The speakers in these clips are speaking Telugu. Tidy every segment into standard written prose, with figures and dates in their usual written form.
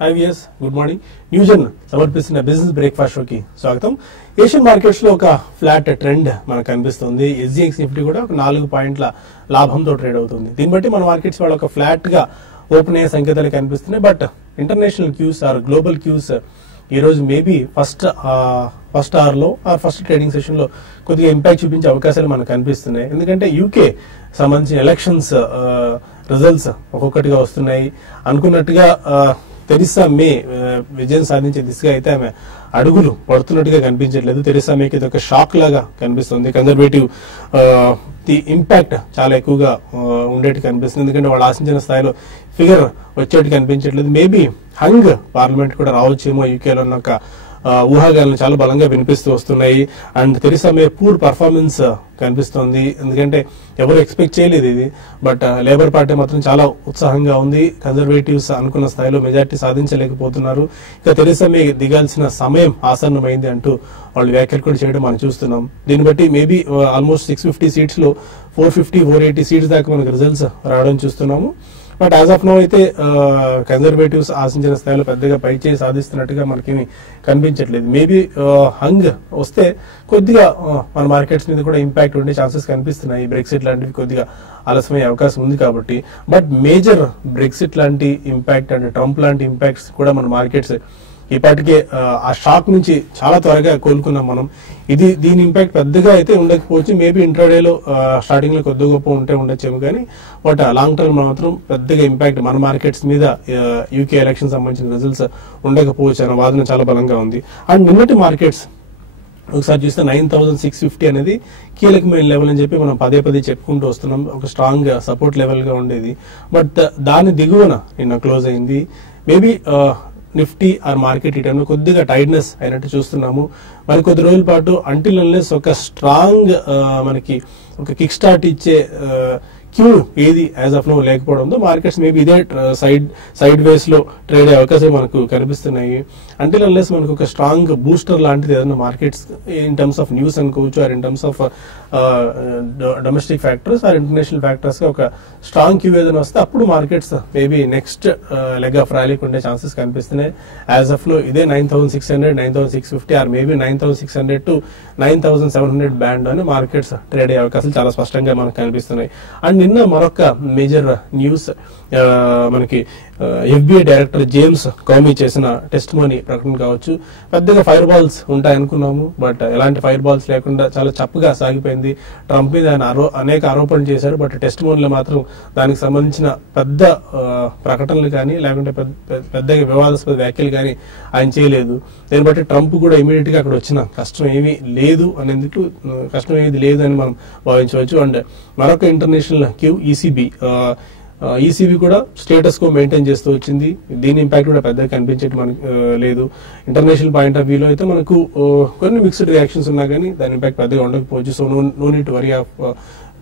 Hi viewers, good morning. న్యూజన్ సమర్పిస్తున్న బిజినెస్ బ్రేక్ఫాస్ట్ షోకి స్వాగతం. ఏషియన్ మార్కెట్స్ లో ఒక ఫ్లాట్ ట్రెండ్ మనకు కనిపిస్తుంది. ఎస్జిఎక్స్ నిఫ్టీ కూడా ఒక 4 పాయింట్ల లాభంతో ట్రేడ్ అవుతుంది. దీన్ని బట్టి మన మార్కెట్స్ వాళ్ళ ఒక ఫ్లాట్ గా ఓపెన్ అయ్యే సంకేతాలు కనిపిస్తున్నాయి. But international cues or global cues ఈ రోజు మేబీ ఫస్ట్ అవర్ లో ఫస్ట్ ట్రేడింగ్ సెషన్ లో కొద్దిగా ఇంపాక్ట్ చూపించే అవకాశాలు మనకు కనిపిస్తున్నాయి. ఎందుకంటే యూకే సంబంధించిన ఎలక్షన్స్ రిజల్ట్స్ ఒక్కొక్కటిగా వస్తున్నాయి. అనుకున్నట్టుగా తెరిసా మే విజయం సాధించే దిశగా అయితే ఆమె అడుగులు పడుతున్నట్టుగా కనిపించట్లేదు. తెరిసా మేకి ఇది ఒక షాక్ లాగా కనిపిస్తుంది. కన్జర్వేటివ్ ది ఇంపాక్ట్ చాలా ఎక్కువగా ఉండేట్టు కనిపిస్తుంది. ఎందుకంటే వాళ్ళు ఆశించిన స్థాయిలో ఫిగర్ వచ్చేట్టు కనిపించట్లేదు. మేబీ హంగ్ పార్లమెంట్ కూడా రావచ్చేమో యూకేలో ఉన్న ఒక ఊహాగానాలు చాలా బలంగా వినిపిస్తూ వస్తున్నాయి. And Teresa May poor performance కనిపిస్తోంది. ఎందుకంటే ఎవరు ఎక్స్పెక్ట్ చేయలేదు ఇది. బట్ లేబర్ పార్టీ మాత్రం చాలా ఉత్సాహంగా ఉంది. కన్జర్వేటివ్స్ అనుకున్న స్థాయిలో మెజార్టీ సాధించలేకపోతున్నారు. ఇక తెరిసా మే దిగాల్సిన సమయం ఆసన్నమైంది అంటూ వాళ్ళు వ్యాఖ్యలు కూడా చేయడం మనం చూస్తున్నాం. దీన్ని బట్టి మేబీ ఆల్మోస్ట్ 650 సీట్స్ లో 450-480 సీట్స్ దాకా మనకు రిజల్ట్స్ రావడం చూస్తున్నాము. బట్ యాజ్ ఆఫ్ నో అయితే కన్జర్వేటివ్స్ ఆశించిన స్థాయిలో పెద్దగా పై చేయి సాధిస్తున్నట్టుగా మనకి కనిపించట్లేదు. మేబీ హంగ్ వస్తే కొద్దిగా మన మార్కెట్స్ మీద కూడా ఇంపాక్ట్ ఉండే ఛాన్సెస్ కనిపిస్తున్నాయి. బ్రెక్సిట్ లాంటివి కొద్దిగా ఆలస్యమయ్యే అవకాశం ఉంది కాబట్టి. బట్ మేజర్ బ్రెక్సిట్ లాంటి ఇంపాక్ట్ అండ్ ట్రంప్ లాంటి ఇంపాక్ట్స్ కూడా మన మార్కెట్స్ ఇప్పటికే ఆ షాక్ నుంచి చాలా త్వరగా కోలుకున్నాం మనం. దీని ఇంపాక్ట్ పెద్దగా అయితే ఉండకపోవచ్చు. మేబీ ఇంట్రాడేలో స్టార్టింగ్ లో కొద్ది గొప్ప ఉండొచ్చేమో కానీ బట్ లాంగ్ టర్మ్ మాత్రం పెద్దగా ఇంపాక్ట్ మన మార్కెట్స్ మీద యూకే ఎలక్షన్ సంబంధించిన రిజల్ట్స్ ఉండకపోవచ్చు అనే వాదన చాలా బలంగా ఉంది. అండ్ నిన్నటి మార్కెట్స్ ఒకసారి చూస్తే 9650 అనేది కీలకమైన లెవెల్ అని చెప్పి మనం పదే చెప్పుకుంటూ వస్తున్నాం. ఒక స్ట్రాంగ్ సపోర్ట్ లెవెల్ గా ఉండేది. బట్ దాని దిగువన నిన్న క్లోజ్ అయింది. మేబీ నిఫ్టీ ఆర్ మార్కెట్ ఈ టైంలో కొద్దిగా టైట్నెస్ అయినట్టు చూస్తున్నాము. మరి కొద్ది రోజుల పాటు అంటిల్ అన్లెస్ ఒక స్ట్రాంగ్ మనకి ఒక కిక్ స్టార్ట్ ఇచ్చే క్యూ ఏది యాజ్ ఆఫ్ నో లేకపోవడంతో మార్కెట్స్ మేబీ ఇదే సైడ్ వేస్ లో ట్రేడ్ అయ్యే అవకాశాలు మనకు కనిపిస్తున్నాయి. అంటిల్ అన్లెస్ మనకు ఒక స్ట్రాంగ్ బూస్టర్ లాంటిది ఏదైనా markets in terms of news అనుకోవచ్చు or in terms of domestic factors or international factors గా ఒక స్ట్రాంగ్ క్యూ ఏదైనా వస్తే అప్పుడు markets maybe next leg of ర్యాలీకి ఉండే ఛాన్సెస్ కనిపిస్తున్నాయి. యాజ్ ఆఫ్ లో ఇదే 9600, 9650 ఆర్ మేబీ 9600 to 9700 బ్యాండ్ అని మార్కెట్స్ ట్రేడ్ అయ్యే అవకాశాలు చాలా స్పష్టంగా మనకు కనిపిస్తున్నాయి. అండ్ నిన్న మరొక మేజర్ న్యూస్ మనకి ఎఫ్బిఐ డైరెక్టర్ జేమ్స్ కామీ చేసిన టెస్ట్ మనీ ప్రకటన కావచ్చు. పెద్దగా ఫైర్ బాల్స్ ఉంటాయనుకున్నాము. బట్ ఎలాంటి ఫైర్ బాల్స్ లేకుండా చాలా చప్పగా సాగిపోయింది. ట్రంప్ మీద ఆయన అనేక ఆరోపణలు చేశారు. బట్ టెస్ట్ మనీలో మాత్రం దానికి సంబంధించిన పెద్ద ప్రకటనలు కానీ లేకుంటే పెద్దగా వివాదాస్పద వ్యాఖ్యలు కానీ ఆయన చేయలేదు. దీన్ని బట్టి ట్రంప్ కూడా ఇమీడియట్ గా అక్కడ వచ్చిన కష్టం ఏమీ లేదు అనేందుకు కష్టం ఏది లేదు అని మనం భావించవచ్చు. అండ్ మరొక ఇంటర్నేషనల్ క్యూ ఈసీబీ కూడా స్టేటస్ కో మెయింటైన్ చేస్తూ వచ్చింది. దీని ఇంపాక్ట్ కూడా పెద్దగా కనిపించేది మనకు లేదు. ఇంటర్నేషనల్ పాయింట్ ఆఫ్ వ్యూలో అయితే మనకు కొన్ని మిక్స్డ్ రియాక్షన్స్ ఉన్నా కానీ దాని ఇంపాక్ట్ పెద్దగా ఉండకపోవచ్చు. So no need to worry of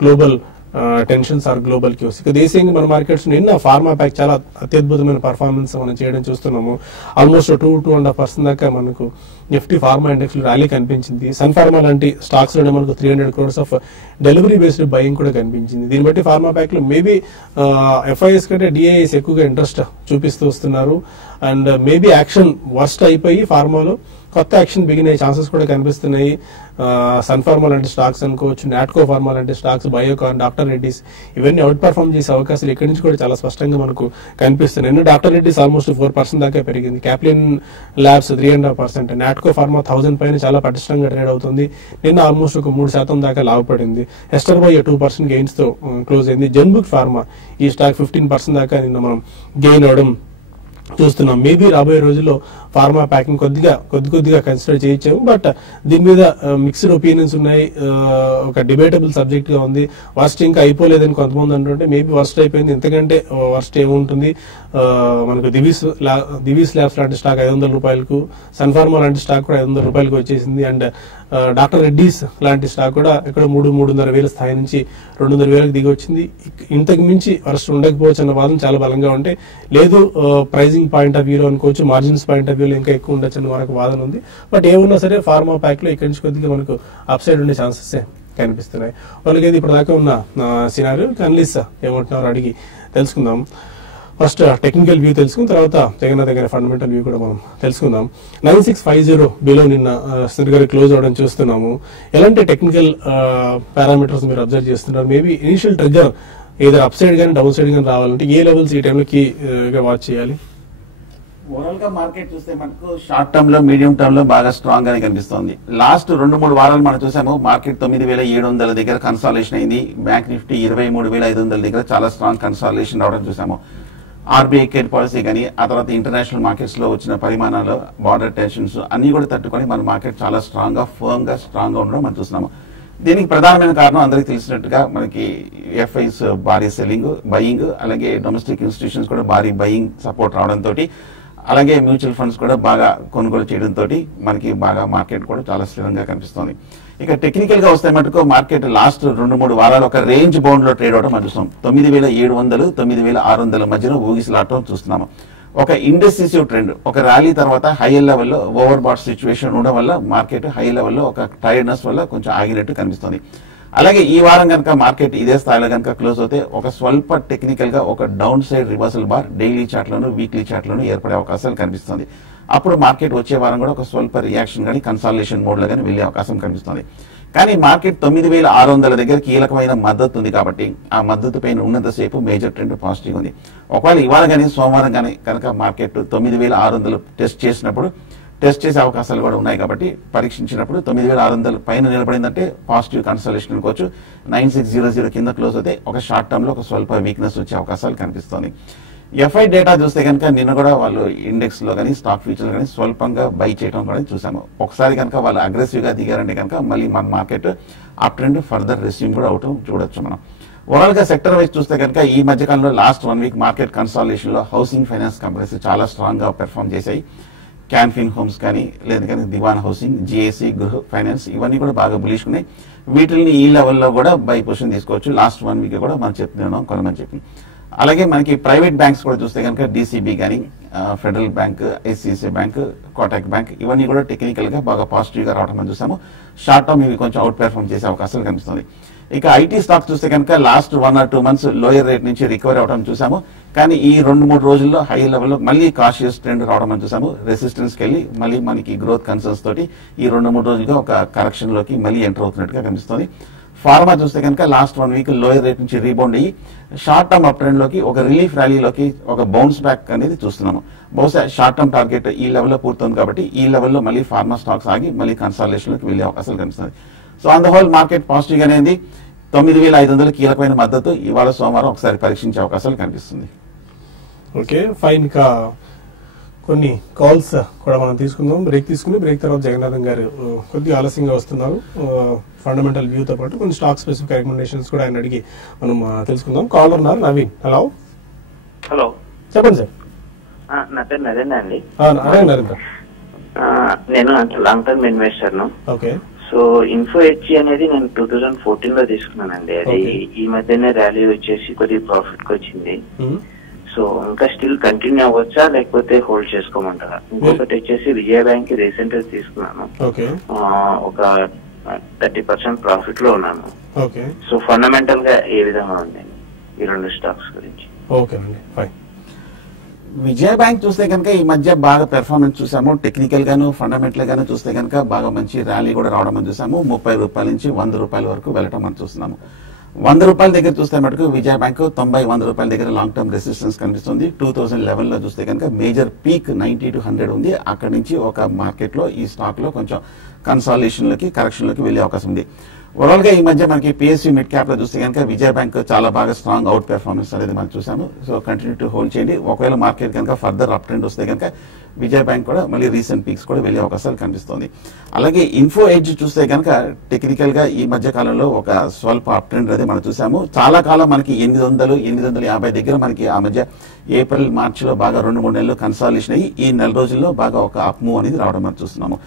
global tensions or global cues. ఇక దేశీయంగా మన మార్కెట్స్ నిన్న ఫార్మా ప్యాక్ చాలా అత్యద్భుతమైన పర్ఫార్మెన్స్ మనం చేయడం చూస్తున్నాము. ఆల్మోస్ట్ 2.5% దాకా మనకు నిఫ్టీ ఫార్మా ఇండెక్స్ లో ర్యాలీ కనిపించింది. సన్ ఫార్మా లాంటి స్టాక్స్ లోనే మనకు 300 crores of delivery based buying కూడా కనిపించింది. దీన్ని బట్టి ఫార్మా ప్యాక్ లో మేబీ ఎఫ్ఐఎస్ కంటే డిఐఎస్ ఎక్కువగా ఇంట్రెస్ట్ చూపిస్తూ వస్తున్నారు. అండ్ మేబీ యాక్షన్ వర్స్ట్ అయిపోయి ఫార్మాలో కొత్త యాక్షన్ బిగిన్ అయ్యే ఛాన్సెస్ కూడా కనిపిస్తున్నాయి. సన్ ఫార్మా లాంటి స్టాక్స్ అనుకోవచ్చు, నాట్కో ఫార్మా లాంటి స్టాక్స్, బయోకాన్, డాక్టర్ రెడ్డిస్ ఇవన్నీ అవుట్ పర్ఫార్మ్ చేసే అవకాశాలు ఇక్కడి నుంచి కూడా చాలా స్పష్టంగా మనకు కనిపిస్తున్నాయి. డాక్టర్ రెడ్డిస్ ఆల్మోస్ట్ 4% దాకా పెరిగింది. క్యాప్లిన్ ల్యాబ్స్ 3.5%, నాట్కో ఫార్మా 1000 పైన చాలా పటిష్టంగా ట్రేడ్ అవుతుంది. నిన్న ఆల్మోస్ట్ ఒక 3% దాకా లాభపడింది. ఎస్టర్ బై 2% గెయిన్స్ తో క్లోజ్ అయింది. జన్బుక్ ఫార్మా ఈ స్టాక్ 15% దాకా నిన్న మనం గెయిన్ అవడం చూస్తున్నాం. మేబీ రాబోయే రోజుల్లో ఫార్మా ప్యాకింగ్ కొద్దిగా కన్సిడర్ చేయొచ్చాము. బట్ దీని మీద మిక్స్డ్ ఒపీనియన్స్ ఉన్నాయి. ఒక డిబేటబుల్ సబ్జెక్ట్ గా ఉంది. వర్స్ట్ ఇంకా అయిపోలేదని కొంతమంది అంటుంటే మేబీ వర్స్ట్ అయిపోయింది. ఇంతకంటే వర్స్ట్ ఏముంటుంది. మనకు దివీస్ ల్యాబ్స్ లాంటి స్టాక్ 500 రూపాయలకు, సన్ ఫార్మా లాంటి స్టాక్ కూడా 500 రూపాయలకు వచ్చేసింది. అండ్ డాక్టర్ రెడ్డిస్ లాంటి స్టాక్ కూడా ఇక్కడ 3-3.5 వేల స్థాయి నుంచి 200 వేలకు దిగి వచ్చింది. ఇంతకు మించి వర్స్ట్ ఉండకపోవచ్చు అన్న వాదన చాలా బలంగా ఉంటే లేదు. ప్రైజింగ్ పాయింట్ ఆఫ్ వ్యూలో అనుకోవచ్చు, మార్జిన్స్ పాయింట్ ఆఫ్ వ్యూలో ఇంకా ఎక్కువ ఉండొచ్చు అని మనకు వాదన ఉంది. బట్ ఏమున్నా సరే ఫార్మా ప్యాక్ లో ఇక్కడి నుంచి కొద్దిగా మనకు అప్ సైడ్ ఉండే ఛాన్సెస్ కనిపిస్తున్నాయి. వాళ్ళకి ఇప్పుడు దాకా ఉన్న సినారియో అనలిస్ట్ ఏమంటున్నారో అడిగి తెలుసుకుందాం. ఫస్ట్ టెక్నికల్ వ్యూ తెలుసుకుని తర్వాత జగన్నాథ్ గారి ఫండమెంటల్ వ్యూ కూడా మనం తెలుసుకుందాం. 9650 బిలో నిన్న గారి క్లోజ్ అవడం చూస్తున్నాము. ఎలాంటి టెక్నికల్ పారామీటర్స్ మీరు అబ్జర్వ్ చేస్తున్నారు? మేబీ ఇనిషియల్ ట్రిగ్గర్ ఏదో అప్ సైడ్ కానీ డౌన్ సైడ్ కానీ రావాలంటే ఏ లెవెల్స్ ఈ టైంలో వాచ్ చేయాలి? ఓవరాల్ గా మార్కెట్ చూస్తే మనకు షార్ట్ టర్మ్ లో మీడియం టర్మ్ లో బాగా స్ట్రాంగ్ గానే కనిపిస్తుంది. లాస్ట్ 2-3 వారాలు మనం చూసాము మార్కెట్ 9700 దగ్గర కన్సాలిడేషన్ అయింది. బ్యాంక్ నిఫ్టీ 23,500 దగ్గర చాలా స్ట్రాంగ్ కన్సాలిడేషన్ రావడం చూసాము. ఆర్బీఐ కేర్ పాలసీ కానీ ఆ తర్వాత ఇంటర్నేషనల్ మార్కెట్స్ లో వచ్చిన పరిమాణాలు, బార్డర్ టెన్షన్స్ అన్ని కూడా తట్టుకొని మన మార్కెట్ చాలా స్ట్రాంగ్ గా ఫర్మ్ గా స్ట్రాంగ్ గా ఉండడం మనం చూస్తున్నాము. దీనికి ప్రధానమైన కారణం అందరికీ తెలిసినట్టుగా మనకి ఎఫ్ఐస్ భారీ సెల్లింగ్, బయింగ్, అలాగే డొమెస్టిక్ ఇన్స్టిట్యూషన్స్ కూడా భారీ బయింగ్ సపోర్ట్ రావడంతో, అలాగే మ్యూచువల్ ఫండ్స్ కూడా బాగా కొనుగోలు చేయడంతో మనకి బాగా మార్కెట్ కూడా చాలా స్థిరంగా కనిపిస్తుంది. ఇక టెక్నికల్ గా వస్తే మటుకు మార్కెట్ లాస్ట్ 2-3 వారాలు ఒక రేంజ్ బౌండ్ లో ట్రేడ్ అవడం మనం చూస్తున్నాం. 9700, 9600 మధ్యన ఊగిసలాటం చూస్తున్నాము. ఒక ఇండెసిసివ్ ట్రెండ్, ఒక ర్యాలీ తర్వాత హై లెవెల్లో ఓవర్ బాట్ సిచ్యువేషన్ ఉండడం వల్ల మార్కెట్ హై లెవెల్లో ఒక టైర్డ్నెస్ వల్ల కొంచెం ఆగినట్టు కనిపిస్తుంది. అలాగే ఈ వారం కనుక మార్కెట్ ఇదే స్థాయిలో కనుక క్లోజ్ అవుతే ఒక స్వల్ప టెక్నికల్ గా ఒక downside reversal bar daily chart లోను, వీక్లీ చార్ట్ లోను ఏర్పడే అవకాశాలు కనిపిస్తుంది. అప్పుడు మార్కెట్ వచ్చే వారం కూడా ఒక స్వల్ప రియాక్షన్ కానీ కన్సాలిడేషన్ మోడ్ లో కానీ వెళ్లే అవకాశం కనిపిస్తుంది. కానీ మార్కెట్ 9600 దగ్గర కీలకమైన మద్దతు ఉంది కాబట్టి ఆ మద్దతు పైన ఉన్నంతసేపు మేజర్ ట్రెండ్ పాజిటివ్ ఉంది. ఒకవేళ ఇవాళ కానీ సోమవారం కానీ కనుక మార్కెట్ 9600 టెస్ట్ చేసే అవకాశాలు కూడా ఉన్నాయి కాబట్టి పరీక్షించినప్పుడు 9600 పైన నిలబడిందంటే పాజిటివ్ కన్సల్టేషన్ అనుకోవచ్చు. 9600 కింద క్లోజ్ అయితే ఒక షార్ట్ టర్మ్ లో ఒక స్వల్ప వీక్నెస్ వచ్చే అవకాశాలు కనిపిస్తుంది. ఎఫ్ఐ డేటా చూస్తే కనుక నిన్న కూడా వాళ్ళు ఇండెక్స్ లో కానీ స్టాక్ ఫ్యూచర్ కానీ స్వల్పంగా బై చేయడం కూడా చూసాము. ఒకసారి కనుక వాళ్ళు అగ్రెసివ్ గా దిగారంటే కనుక మళ్ళీ మన market up trend further resume కూడా అవటం చూడొచ్చు మనం. ఓవరాల్ గా సెక్టర్ వైజ్ చూస్తే కనుక ఈ మధ్యకాలంలో లాస్ట్ 1 వీక్ మార్కెట్ కన్సాలిడేషన్ లో హౌసింగ్ ఫైనాన్స్ కంపెనీస్ చాలా స్ట్రాంగ్ గా పెర్ఫార్మ్ చేశాయి. క్యాన్ఫిన్ హోమ్స్ కానీ లేదా కానీ దివాన్ హౌసింగ్, జిఐసి, గృహ ఫైనాన్స్ ఇవన్నీ కూడా బాగా బులిష్ ఉన్నాయి. వీటిని ఈ లెవెల్లో కూడా బై పొజిషన్ తీసుకోవచ్చు. లాస్ట్ 1 వీక్ కూడా మనం చెప్తున్నాం కొనమని చెప్పి. అలాగే మనకి ప్రైవేట్ బ్యాంక్స్ కూడా చూస్తే కనుక డిసిబి కానీ, federal bank, ICICI bank, Kotak bank ఇవన్నీ కూడా టెక్నికల్ గా బాగా పాజిటివ్ గా రావడం మనం చూసాము. షార్ట్ టర్మ్ ఇవి కొంచెం అవుట్ పెర్ఫార్మ్ చేసే అవకాశాలు కనిపిస్తుంది. ఇక ఐటీ స్టాక్ చూస్తే కనుక last 1 or 2 months lower rate నుంచి రికవరీ అవడం చూసాము. కానీ ఈ 2-3 రోజుల్లో హై లెవెల్లో మళ్ళీ కాషియస్ ట్రెండ్ రావడం మనం చూసాము. రెసిస్టెన్స్ కి వెళ్ళి మళ్ళీ మనకి గ్రోత్ కన్సర్న్స్ తోటి ఈ 2-3 రోజులుగా ఒక కరెక్షన్ లోకి మళ్ళీ ఎంటర్ అవుతున్నట్టుగా కనిపిస్తుంది. ఫార్మా చూస్తే కనుక లాస్ట్ 1 వీక్ లోయర్ రేట్ నుంచి రీబౌండ్ అయ్యి షార్ట్ టర్మ్ అప్ ట్రెండ్ లోకి ఒక రిలీఫ్ ర్యాలీలోకి ఒక బౌన్స్ బ్యాక్ అనేది చూస్తున్నాము. బహుశా షార్ట్ టర్మ్ టార్గెట్ ఈ లెవెల్లో పూర్తవుతుంది కాబట్టి ఈ లెవెల్లో మళ్ళీ ఫార్మా స్టాక్స్ ఆగి మళ్ళీ కన్సాలిడేషన్ లోకి వెళ్లే అవకాశాలు కనిపిస్తుంది. So on the whole market positive గానే ఉంది. 9500 కీలకమైన మద్దతు ఇవాళ సోమవారం ఒకసారి పరీక్షించే అవకాశాలు కనిపిస్తుంది. Okay fine. ఇంకా కొన్ని కాల్స్ కూడా మనం తీసుకుందాం. బ్రేక్ తర్వాత జగన్నాథం గారు కొద్దిగా ఆలస్యంగా వస్తున్నారు. ఫండమెంటల్ వ్యూతో పాటు కొన్ని స్టాక్ స్పెసిఫిక్ రికమెండేషన్స్ కూడా ఆయన అడిగి మనం తెలుసుకుందాం. కాలర్ ఉన్నారు నవీన్. హలో చెప్పండి సార్. నా పేరు నరేంద్ర అండి. నరేంద్ర. నేను long term investor. Okay. So info H అనేది నేను 2014 లో తీసుకున్నానండి. అది ఈ మధ్యనే ర్యాలీ వచ్చేసి కొద్దిగా ప్రాఫిట్ కి వచ్చింది. సో ఇంకా స్టిల్ కంటిన్యూ అవ్వచ్చా లేకపోతే హోల్డ్ చేసుకోమంటారా? ఇంకొకటి వచ్చేసి విజయ బ్యాంక్ రీసెంట్ గా తీసుకున్నాను. ఒక 30% ప్రాఫిట్ లో ఉన్నాను. సో ఫండమెంటల్ గా ఏ విధంగా ఉంది ఈ 2 స్టాక్స్ గురించి? విజయ బ్యాంక్ చూస్తే కనుక ఈ మధ్య బాగా పెర్ఫార్మెన్స్ చూసాము. టెక్నికల్ గాను ఫండమెంటల్ గాను చూస్తే కనుక బాగా మంచి ర్యాలీ కూడా రావడం మనం చూసాము. 30 రూపాయల నుంచి 100 రూపాయల వరకు వెళ్ళటం మనం చూస్తున్నాము. 100 రూపాయల దగ్గర చూస్తే మటుకు విజయ బ్యాంక్ 90-100 రూపాయల దగ్గర లాంగ్ టర్మ్ రెసిస్టెన్స్ కనిపిస్తుంది. 2011 లో చూస్తే కనుక మేజర్ పీక్ 90 to 100 ఉంది. అక్కడి నుంచి ఒక మార్కెట్ లో ఈ స్టాక్ లో కొంచెం కన్సాలిడేషన్ లోకి కరెక్షన్ లోకి వెళ్లే అవకాశం ఉంది. ఓవరాల్ గా ఈ మధ్య మనకి పిఎస్యూ మిడ్ క్యాప్ లో చూస్తే కనుక విజయ బ్యాంక్ చాలా బాగా స్ట్రాంగ్ అవుట్ పెర్ఫార్మెన్స్ అనేది మనం చూసాము. సో కంటిన్యూ టు హోల్డ్ చేయండి. ఒకవేళ మార్కెట్ కనుక ఫర్దర్ అప్ ట్రెండ్ వస్తే కనుక విజయ బ్యాంక్ కూడా మళ్ళీ రీసెంట్ పీక్స్ కూడా వెళ్లే అవకాశాలు కనిపిస్తుంది. అలాగే ఇన్ఫో ఎడ్జ్ చూస్తే కనుక టెక్నికల్ గా ఈ మధ్య కాలంలో ఒక స్వల్ప అప్ ట్రెండ్ అనేది మనం చూసాము. చాలా కాలం మనకి 800-850 దగ్గర మనకి ఆ మధ్య ఏప్రిల్ మార్చి లో బాగా 2-3 నెలలు కన్సాలిడేషన్ అయ్యి ఈ నెల రోజుల్లో బాగా ఒక అప్ మూవ్ అనేది రావడం మనం చూస్తున్నాము.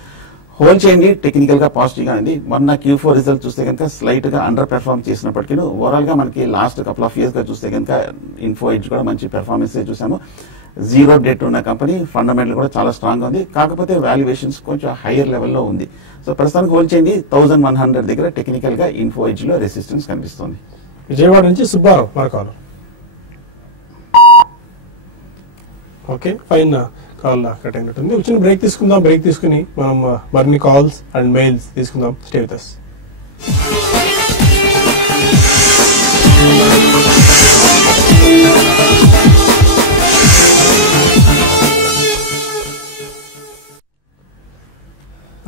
హోల్డ్ చేయండి. టెక్నికల్ గా పాజిటివ్ గా ఉంది. మొన్న Q4 రిజల్ట్ చూస్తే కనుక స్లైట్ గా అండర్ పెర్ఫార్మ్ చేసినప్పటికీ ఓవరాల్ గా మనకి లాస్ట్ కపుల్ ఆఫ్ ఇయర్స్ గా చూస్తే కనుక ఇన్ఫో ఎడ్జ్ కూడా మంచి పెర్ఫార్మెన్స్ చూసాము. 0 డెట్ ఉన్న కంపెనీ, ఫండమెంటల్ కూడా చాలా స్ట్రాంగ్ గా ఉంది. కాకపోతే వాల్యుయేషన్స్ కొంచెం హైయర్ లెవెల్లో ఉంది. సో ప్రస్తుతానికి హోల్డ్ చేయండి. 1100 దగ్గర టెక్నికల్ గా ఇన్ఫో ఎడ్జ్ లో రెసిస్టెన్స్ కనిపిస్తుంది. విజయవాడ నుంచి Subbarao. Okay fine, call cut అయినట్టుంది. వచ్చిన బ్రేక్ తీసుకుందాం. బ్రేక్ తీసుకుని మనం మరిన్ని కాల్స్ అండ్ మెయిల్స్ తీసుకుందాం. Stay with us.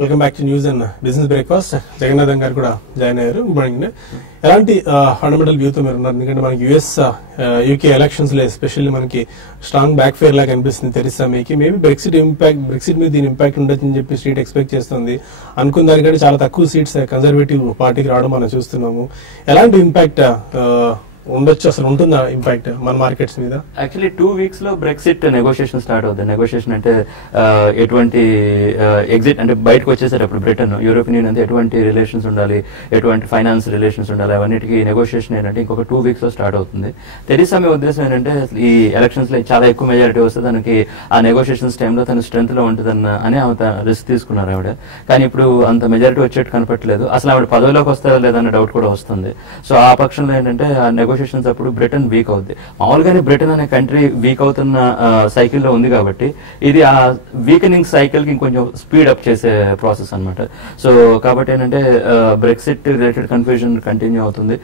Welcome back to news and business breakfast. Jagannathan గారు కూడా జాయిన్ అయ్యారు. Good morning. ఎలాంటి ఫండమెంటల్ వ్యూతో మీరు ఉన్నారు? ఎందుకంటే మనకి యుఎస్ యూకే ఎలక్షన్స్ లో ఎస్పెషల్లీ మనకి స్ట్రాంగ్ బ్యాక్ ఫేర్ లాగా కనిపిస్తుంది తెరిసా మేకి. మేబీ బ్రెక్సిట్ మీద దీని ఇంపాక్ట్ ఉండొచ్చని చెప్పి స్ట్రీట్ ఎక్స్పెక్ట్ చేస్తుంది. అనుకున్న దానికంటే చాలా తక్కువ సీట్స్ కన్జర్వేటివ్ పార్టీకి రావడం మనం చూస్తున్నాము. ఎలాంటి ఇంపాక్ట్ ఉండొచ్చు, అసలు ఉంటుందా ఇంపాక్ట్ మన మార్కెట్స్ మీద? యాక్చువల్లీ 2 weeks లో బ్రెక్సిట్ నెగోషియేషన్ స్టార్ట్ అవుతుంది. నెగోషియేషన్ అంటే ఎటువంటి ఎగ్జిట్ అంటే బయటకు వచ్చేసేటప్పుడు బ్రిటన్ యూరోపియన్ యూనియన్ ఎటువంటి రిలేషన్స్ ఉండాలి, ఎటువంటి ఫైనాన్స్ రిలేషన్స్ ఉండాలి, అవన్నిటికీ నెగోషియేషన్ ఏంటంటే ఇంకొక 2 weeks లో స్టార్ట్ అవుతుంది. తెరిసా మీ ఉద్దేశం ఏంటంటే ఈ ఎలక్షన్స్ లో చాలా ఎక్కువ మెజారిటీ వస్తే తనకి ఆ నెగోషియేషన్స్ టైంలో తన స్ట్రెంత్ లో ఉంటుందన్న అని ఆమె రిస్క్ తీసుకున్నారు ఆవిడ. కానీ ఇప్పుడు అంత మెజారిటీ వచ్చేట్టు కనపట్లేదు. అసలు ఆవిడ పదవిలోకి వస్తారా లేదన్న డౌట్ కూడా వస్తుంది. సో ఆ పక్షంలో ఏంటంటే ఆ నెగోషియేషన్స్ అప్పుడు బ్రిటన్ వీక్ అవుద్ది. మామూలుగానే బ్రిటన్ అనే కంట్రీ వీక్ అవుతున్న సైకిల్లో ఉంది కాబట్టి ఇది ఆ వీకనింగ్ సైకిల్ కి ఇంకొంచెం స్పీడ్ అప్ చేసే ప్రాసెస్ అనమాట. సో కాబట్టి ఏంటంటే బ్రెక్సిట్ రిలేటెడ్ కన్ఫ్యూజన్ కంటిన్యూ అవుతుంది.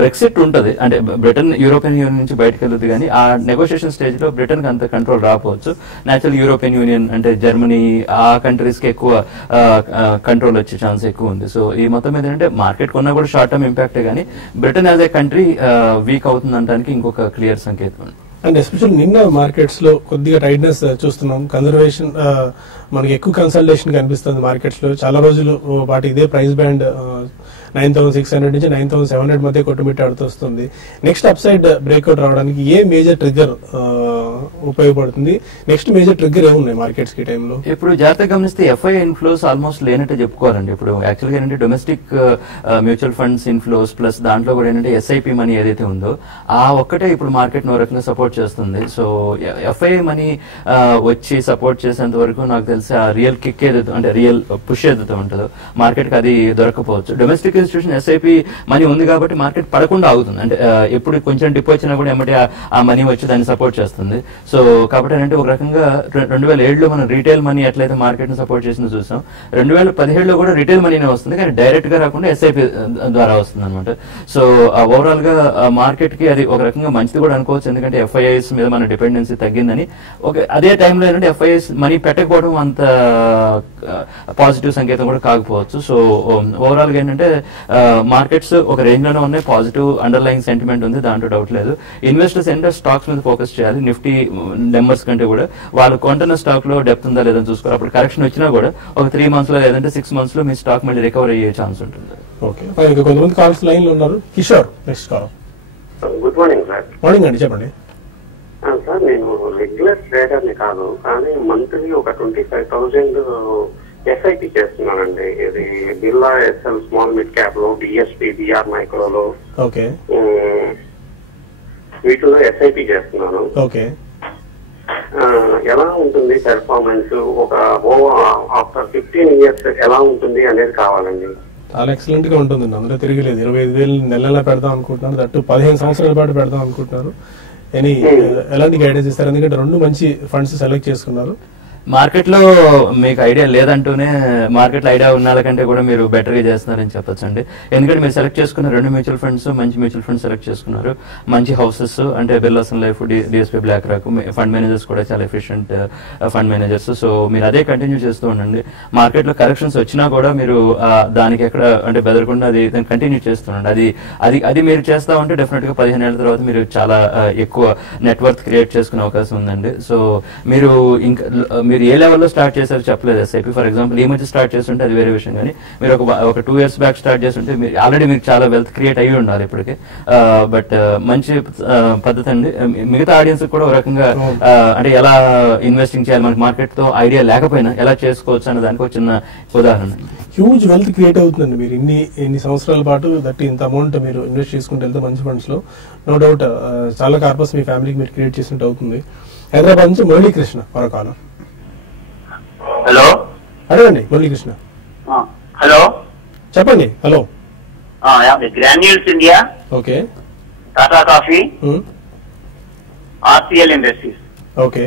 బ్రెక్సిట్ ఉంటుంది అంటే బ్రిటన్ యూరోపియన్ యూనియన్ నుంచి బయటకు వెళ్తుంది, కానీ ఆ నెగోషియేషన్ స్టేజ్ లో బ్రిటన్ కి అంత కంట్రోల్ రాకపోవచ్చు. నేచురల్ యూరోపియన్ యూనియన్ అంటే జర్మనీ ఆ కంట్రీస్ కి ఎక్కువ కంట్రోల్ వచ్చే ఛాన్స్ ఎక్కువ ఉంది. సో ఈ మొత్తం మీద ఏంటంటే మార్కెట్ కొన్నా కూడా షార్ట్ టర్మ్ ఇంపాక్టే, కానీ Britain as a country week అవుతుంది అనడానికి ఇంకొక క్లియర్ సంకేతం. అండ్ ఎస్పెషల్ నిన్న మార్కెట్స్ లో కొద్దిగా టైట్నెస్ చూస్తున్నాం. కన్జర్వేషన్ మనకి ఎక్కువ కన్సల్టేషన్ కనిపిస్తుంది మార్కెట్స్ లో. చాలా రోజులు వాటి ఇదే ప్రైస్ బ్యాండ్ 9,600 నుంచి 9,700 మధ్య కొట్టుమిట్టాడుతూ వస్తుంది. నెక్స్ట్ అప్ సైడ్ బ్రేక్అవుట్ రావడానికి ఏ మేజర్ ట్రిగ్గర్ ఉపయోగపడుతుంది? నెక్స్ట్ మేజర్ ట్రిగ్గర్ ఏమున్నాయి మార్కెట్స్ కి టైంలో? ఇప్పుడు జాగ్రత్తగా గమనిస్తే ఎఫ్ఐ ఇన్ఫ్లోస్ ఆల్మోస్ట్ లేనట్టే చెప్పుకోవాలండి. ఇప్పుడు యాక్చువల్గా ఏంటంటే domestic mutual funds inflows plus దాంట్లో కూడా ఏంటంటే ఎస్ఐపి మనీ ఏదైతే ఉందో ఆ ఒక్కటే ఇప్పుడు మార్కెట్ నో రకంగా సపోర్ట్ చేస్తుంది. సో ఎఫ్ఐ మనీ వచ్చి సపోర్ట్ చేసేంత వరకు నాకు తెలిసి ఆ రియల్ కిక్ ఏదైతే అంటే రియల్ పుష్ ఏదైతే ఉంటుందో మార్కెట్ కి అది దొరకపోవచ్చు. డొమెస్టిక్ ఇన్స్టిట్యూషన్ ఎస్ఐపి మనీ ఉంది కాబట్టి మార్కెట్ పడకుండా ఆగుతుంది. అంటే ఎప్పుడు కొంచెం డిప్ వచ్చినా కూడా ఏమంటే ఆ మనీ వచ్చి దాన్ని సపోర్ట్ చేస్తుంది. సో కాబట్టి ఏంటంటే ఒక రకంగా 2007లో మనం రీటైల్ మనీ ఎట్లయితే మార్కెట్ ని సపోర్ట్ చేసిందో చూసాం, 2017లో కూడా రీటైల్ మనీనే వస్తుంది, కానీ డైరెక్ట్ గా రాకుండా ఎస్ఐపి ద్వారా వస్తుంది అనమాట. సో ఓవరాల్ గా మార్కెట్ కి అది ఒక రకంగా మంచిది కూడా అనుకోవచ్చు, ఎందుకంటే ఎఫ్ఐఐస్ మీద మన డిపెండెన్సీ తగ్గిందని. అదే టైంలో ఏంటంటే ఎఫ్ఐఐస్ మనీ పెట్టకపోవడం అంత పాజిటివ్ సంకేతం కూడా కాకపోవచ్చు. సో ఓవరాల్ గా ఏంటంటే మార్కెట్స్ ఒక రేంజ్ లోనే ఉన్నాయి, పాజిటివ్ అండర్లైన్ సెంటిమెంట్ ఉంది, దాంట్లో డౌట్ లేదు. ఇన్వెస్టర్స్ ఏంటంటే స్టాక్స్ మీద ఫోకస్ చేయాలి. నిఫ్టీ నెంబర్స్ కంటే కూడా వాళ్ళు కొంటున్న స్టాక్ లో డెప్త్ ఉందా లేదని చూసుకోవాలి. అప్పుడు కరెక్షన్ వచ్చినా కూడా ఒక 3 months లో లేదంటే 6 months లో మీ స్టాక్ మళ్ళీ రికవర్ అయ్యే ఛాన్స్ ఉంటుంది. ఓకే, కొంతమంది కాల్స్ లైన్ లో ఉన్నారు. Kishore next call. Good morning sir. Morning అండి, చెప్పండి. సార్ నేను రెగ్యులర్ ట్రేడర్ని కాదు, కానీ మంత్లీ ఒక 25,000 ఎస్ఐపి చేస్తున్నానండి. ఇది Birla SL small mid cap లో, బిఎస్పి, బిఆర్ మైక్రోలో, ఓకే, వీటిలో ఎస్ఐపి చేస్తున్నాను. ఓకే, ఎలా ఉంటుంది పెర్ఫార్మెన్స్ ఒక ఆఫ్టర్ 15 years ఎలా ఉంటుంది అనేది కావాలండి. చాలా ఎక్సలెంట్ గా ఉంటుంది, అందులో తిరిగిలేదు. 25,000 నెలలా పెడదాం అనుకుంటున్నారు, దట్టు 15 సంవత్సరాల పాటు పెడదాం అనుకుంటున్నారు. ఎలాంటి గైడెన్స్ ఇస్తారు? ఎందుకంటే 2 మంచి ఫండ్స్ సెలెక్ట్ చేసుకున్నారు. మార్కెట్ లో మీకు ఐడియా లేదంటూనే మార్కెట్ లో ఐడియా ఉన్న కంటే కూడా మీరు బెటర్ గా చేస్తున్నారని చెప్పొచ్చండి. ఎందుకంటే మీరు సెలెక్ట్ చేసుకున్న 2 మ్యూచువల్ ఫండ్స్ మంచి మ్యూచువల్ ఫండ్స్ సెలెక్ట్ చేసుకున్నారు, మంచి హౌసెస్ అంటే Birla Sun Life, DSP Black Rock, fund managers కూడా చాలా ఎఫిషియెంట్ ఫండ్ మేనేజర్స్. సో మీరు అదే కంటిన్యూ చేస్తూ ఉండండి. మార్కెట్ లో కరెక్షన్స్ వచ్చినా కూడా మీరు దానికి ఎక్కడ అంటే బెదరకుండా అది కంటిన్యూ చేస్తుండండి. అది అది అది మీరు చేస్తా ఉంటే డెఫినెట్ గా 15 ఏళ్ల తర్వాత మీరు చాలా ఎక్కువ నెట్వర్క్ క్రియేట్ చేసుకునే అవకాశం ఉందండి. సో మీరు ఇంకా మీరు ఏ లెవెల్లో స్టార్ట్ చేశారు చెప్పలేదు ఎస్ఐపి. ఫర్ ఎగ్జాంపుల్ ఈ మధ్య స్టార్ట్ చేస్తుంటే అది వేరే విషయం, కానీ మీరు ఒక 2 years బ్యాక్ స్టార్ట్ చేస్తుంటే ఆల్రెడీ మీకు చాలా వెల్త్ క్రియేట్ అయ్యి ఉండాలి ఇప్పటికే. బట్ మంచి పద్ధతి అండి. మిగతా ఆడియన్స్ కూడా ఒక రకంగా అంటే ఎలా ఇన్వెస్టింగ్ చేయాలి, మనకి మార్కెట్ తో ఐడియా లేకపోయినా ఎలా చేసుకోవచ్చు అనే దానికి ఒక చిన్న ఉదాహరణ. హ్యూజ్ వెల్త్ క్రియేట్ అవుతుందండి. మీరు ఇన్ని సంవత్సరాల పాటు దట్ ఇంత అమౌంట్ మీరు ఇన్వెస్ట్ చేసుకుంటే వెళ్తే మంచి ఫండ్స్ లో నో డౌట్ చాలా కార్పస్ మీ ఫ్యామిలీకి మీరు క్రియేట్ చేసినట్టు అవుతుంది. హైదరాబాద్ నుంచి మురళీకృష్ణ మరొక. హలో, అడగండి మురళీకృష్ణ. హలో, చెప్పండి. Hello, granules India, okay, Tata coffee, RCL industries. Okay,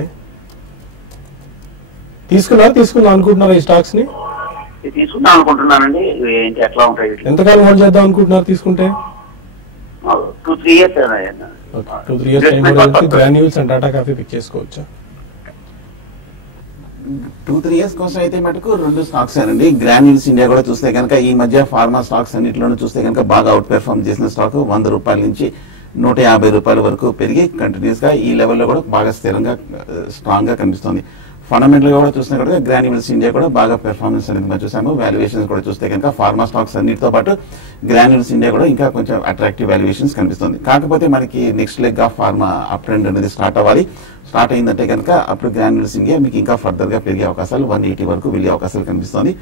తీసుకుందాం అనుకుంటున్నారా ఈ స్టాక్స్ ని? ఇది తీసుకుందాం అనుకుంటున్నానండి. ఏంటి ఎట్లా ఉంటాయి? ఎంతకాలం హోల్డ్ చేద్దాం అనుకుంటున్నారు తీసుకుంటే? 2-3 years 2-3 years టైం కూడా Granules and Tata Coffee pick చేసుకోవచ్చా? 2-3 years కోసం అయితే మటుకు 2 స్టాక్స్ అండి. గ్రాన్యూల్స్ ఇండియా కూడా చూస్తే కనుక ఈ మధ్య ఫార్మా స్టాక్స్ అన్నింటిలోనూ చూస్తే కనుక బాగా అవుట్ పెర్ఫార్మ్ చేసిన స్టాక్ 100 రూపాయల నుంచి 150 రూపాయల వరకు పెరిగి కంటిన్యూస్ గా ఈ లెవెల్లో కూడా బాగా స్థిరంగా స్ట్రాంగ్ గా కనిపిస్తుంది. ఫండమెంటల్ గా కూడా చూస్తే కనుక గ్రాన్యూల్స్ ఇండియా కూడా బాగా పెర్ఫార్మెన్స్ అనేది మనం చూసాము. వాల్యుయేషన్స్ కూడా చూస్తే కనుక ఫార్మా స్టాక్స్ అన్నిటితో పాటు గ్రాన్యూల్స్ ఇండియా కూడా ఇంకా కొంచెం అట్రాక్టివ్ వాల్యుయేషన్స్ కనిపిస్తుంది. కాకపోతే మనకి next leg of pharma up trend అనేది స్టార్ట్ అవ్వాలి. స్టార్ట్ అయిందంటే కనుక అప్పుడు గ్రాన్యూల్స్ ఇండియా మీకు ఇంకా ఫర్దర్ గా పెరిగే అవకాశాలు 180 వరకు వెళ్ళే అవకాశాలు కనిపిస్తుంది.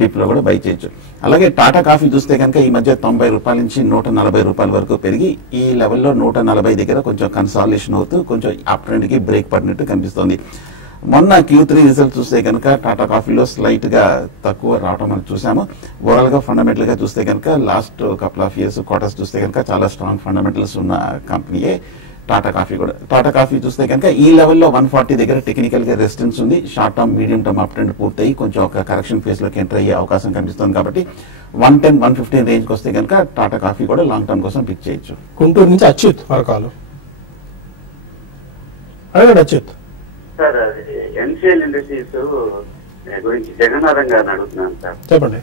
డిప్ లో కూడా బై చేయొచ్చు. అలాగే టాటా కాఫీ చూస్తే కనుక ఈ మధ్య 90 రూపాయల నుంచి 140 రూపాయల వరకు పెరిగి ఈ లెవెల్లో 140 దగ్గర కొంచెం కన్సాలిడేషన్ అవుతూ కొంచెం అప్ ట్రెండ్ కి బ్రేక్ పడినట్టు కనిపిస్తుంది. మొన్న Q3 రిజల్ట్ చూస్తే కనుక టాటా కాఫీలో స్లైట్ గా తక్కువ రావడం మనం చూసాము. ఓవరాల్ గా ఫండమెంటల్ గా చూస్తే కనుక last couple of years quarters చూస్తే కనుక చాలా స్ట్రాంగ్ ఫండమెంటల్స్ ఉన్న కంపెనీయే టాటా కాఫీ కూడా. టాటా కాఫీ చూస్తే కనుక ఈ లెవెల్లో 140 దగ్గర టెక్నికల్ గా రెసిస్టెన్స్ ఉంది. Short term medium term up trend పూర్తయి కొంచెం ఒక కరెక్షన్ ఫేజ్ లోకి ఎంటర్ అయ్యే అవకాశం కనిపిస్తుంది. కాబట్టి 110-115 రేంజ్ కి వస్తే కనుక టాటా కాఫీ కూడా లాంగ్ టర్మ్ కోసం పిక్ చేయొచ్చు. గుంటూరు నుంచి అచ్యుత్ మరొకరు అడగండి. అచ్యుత్ సార్, అది ఎన్సిఎల్ ఇండస్ట్రీస్ గురించి జగన్నాథం గారిని అడుగుతున్నాను సార్. చెప్పండి.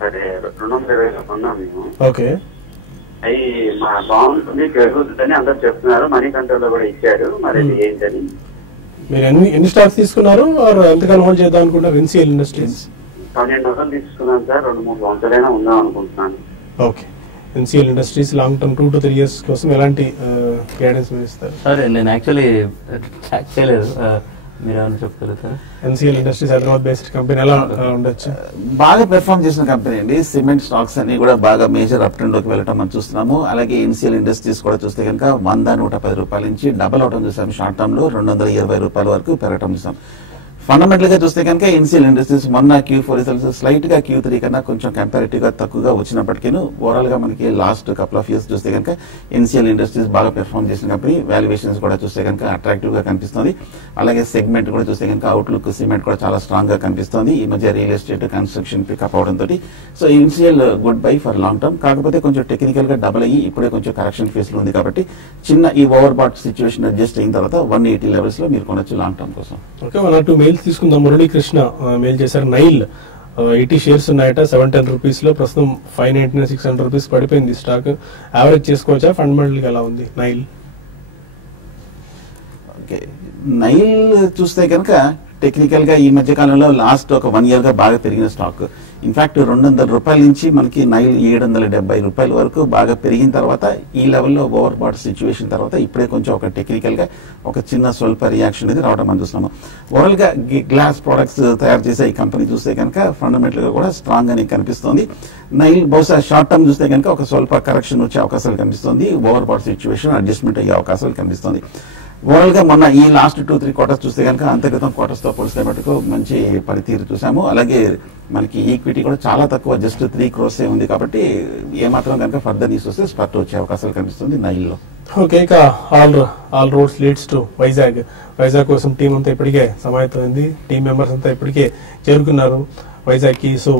సరే, 220 కొన్నాం మేము. ఓకే. అవి మా బాగుంటుంది పెరుగుతుందని అందరు చెప్తున్నారు. మనీ కంట్రోల్ లో కూడా ఇచ్చారు. మరి ఏంటని మీరు ఎన్ని స్టాక్స్ తీసుకున్నారు? ఎంతకాలం హోల్డ్ చేద్దాం అనుకుంటున్నారు ఎన్సిఎల్ ఇండస్ట్రీస్? 12 తీసుకున్నాను సార్. 2-3 సంవత్సరాలైనా ఉందాం అనుకుంటున్నాను. Okay. NCL industries long term 2 to 3 years కోసం ఎలాంటి గైడెన్స్ మీరు ఇస్తారు? సరే, నేను యాక్చువల్లీ ట్రాక్ చేయలేదు. మీరు ఏమైనా చెప్తారు sir? NCL industries Hyderabad based company ఎలా ఉండొచ్చు? బాగా పెర్ఫార్మ్ చేసిన కంపెనీ అండి. సిమెంట్ స్టాక్స్ అన్ని కూడా బాగా మేజర్ అప్ ట్రెండ్ లోకి వెళ్ళటం మనం చూస్తున్నాము. అలాగే ఎన్సిఎల్ ఇండస్ట్రీస్ కూడా చూస్తే కనుక 100-110 రూపాయల నుంచి డబల్ అవటం చూసాము. షార్ట్ టర్మ్ లో 220 రూపాయల వరకు పెరగటం చూసాం. ఫండమెంటల్ గా చూస్తే కనుక ఎన్సిఎల్ ఇండస్ట్రీస్ మొన్న Q4 రిజల్ట్స్ స్లైట్ గా Q3 కన్నా కొంచెం కంపారిటివ్ గా తక్కువగా వచ్చినప్పటికీ ఓవరాల్ గా మనకి లాస్ట్ కపుల్ ఆఫ్ ఇయర్స్ చూస్తే కనుక ఎన్సిఎల్ ఇండస్ట్రీస్ బాగా పెర్ఫార్మ్ చేసిన కంపెనీ. వాల్యుయేషన్స్ కూడా చూస్తే కనుక అట్రాక్టివ్ గా కనిపిస్తుంది. అలాగే సెగ్మెంట్ కూడా చూస్తే కనుక అవుట్లుక్ సిమెంట్ కూడా చాలా స్ట్రాంగ్ గా కనిపిస్తుంది. ఈ మధ్య రియల్ ఎస్టేట్ కన్స్ట్రక్షన్ పికప్ అవడంతో so NCL good bye for long term. కాకపోతే కొంచెం టెక్నికల్ గా డబుల్ అయ్యి ఇప్పుడే కొంచెం కరెక్షన్ ఫేస్ లో ఉంది. కాబట్టి చిన్న ఈ ఓవర్ బాట్ సిచ్యువేషన్ అడ్జస్ట్ అయిన తర్వాత 180 లెవెల్స్ లో మీరు కొనొచ్చు లాంగ్ టర్మ్ కోసం. ఓకే, 1 or 2 మెయిల్స్ తీసుకుందాం. మురళీ కృష్ణ మెయిల్ చేశారు. నైల్ 80 షేర్స్ ఉన్నాయట 710 రూపీస్ లో. ప్రస్తుతం 599-600 రూపీస్ పడిపోయింది స్టాక్. యావరేజ్ చేసుకోవచ్చా? ఫండమెంటల్ గా ఎలా ఉంది నైల్? ఓకే, నైల్ చూస్తే కనుక టెక్నికల్ గా ఈ మధ్య కాలంలో లాస్ట్ ఒక 1 year గా బాగా పెరిగిన స్టాక్. ఇన్ఫాక్ట్ 200 రూపాయల నుంచి మనకి నైల్ 770 రూపాయల వరకు బాగా పెరిగిన తర్వాత ఈ లెవెల్లో ఓవర్ బాట్ సిచ్యువేషన్ తర్వాత ఇప్పుడే కొంచెం ఒక టెక్నికల్ గా ఒక చిన్న స్వల్ప రియాక్షన్ అనేది రావడం మనం చూస్తున్నాము. ఓవరాల్ గా గ్లాస్ ప్రొడక్ట్స్ తయారు చేసే ఈ కంపెనీ చూస్తే కనుక ఫండమెంటల్ గా కూడా స్ట్రాంగ్ అని కనిపిస్తుంది. నైల్ బహుశా షార్ట్ టర్మ్ చూస్తే కనుక ఒక స్వల్ప కరెక్షన్ వచ్చే అవకాశాలు కనిపిస్తుంది. ఓవర్ బాట్ సిచ్యువేషన్ అడ్జస్ట్మెంట్ అయ్యే అవకాశాలు కనిపిస్తుంది. ఓవరాల్ గా మొన్న ఈ లాస్ట్ 2-3 క్వార్టర్స్ చూస్తే కనుక అంతర్గతం క్వార్టర్స్ తో పోలిస్తే మటుకు మంచి పనితీరు చూసాము. అలాగే మనకి ఈక్విటీ కూడా చాలా తక్కువ, జస్ట్ 3 crores ఉంది. కాబట్టి ఏమాత్రం కనుక ఫర్దర్ న్యూస్ వస్తే స్పర్ట్ వచ్చే అవకాశాలు కనిపిస్తుంది నైల్లో. ఓకే, ఇక all roads leads to Vizag. Vizag కోసం టీం అంతా ఇప్పటికే సమాయత్తమైంది. టీం మెంబర్స్ అంతా ఇప్పటికే చేరుకున్నారు వైజాగ్ కి. సో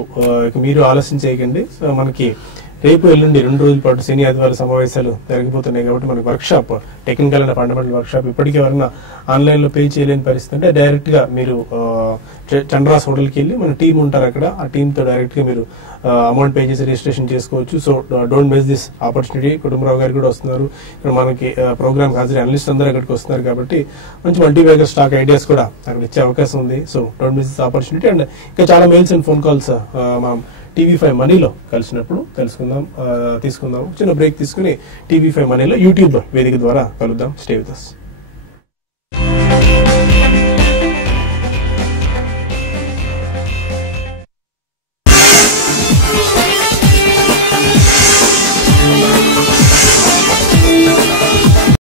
ఇక మీరు ఆలస్యం చేయకండి. సో మనకి రేపు ఎల్లుండి 2 రోజుల పాటు శని ఆదివారం సమావేశాలు జరిగిపోతున్నాయి. కాబట్టి మనకి work shop, technical and fundamental work shop ఇప్పటికే ఎవరైనా ఆన్లైన్ లో పే చేయలేని పరిస్థితి అంటే డైరెక్ట్ గా మీరు చంద్రాస్ హోటల్ కి వెళ్ళి మన టీం ఉంటారు అక్కడ. ఆ టీమ్ తో డైరెక్ట్ గా మీరు అమౌంట్ పే చేసి రిజిస్ట్రేషన్ చేసుకోవచ్చు. So don't miss this opportunity. Kutumbarao గారు కూడా వస్తున్నారు ఇక్కడ మనకి ప్రోగ్రామ్ హాజరు. అనలిస్ట్ అందరూ అక్కడికి వస్తున్నారు కాబట్టి మంచి మల్టీబ్యాగర్ స్టాక్ ఐడియాస్ కూడా అక్కడ ఇచ్చే అవకాశం ఉంది. So don't miss this opportunity. And ఇంకా చాలా మెయిల్స్ అండ్ ఫోన్ కాల్స్ మనం TV5 మనీలో కలిసినప్పుడు తీసుకుందాం. చిన్న బ్రేక్ తీసుకుని TV5 మనీలో యూట్యూబ్ వేదిక ద్వారా కలుద్దాం. Stay with us.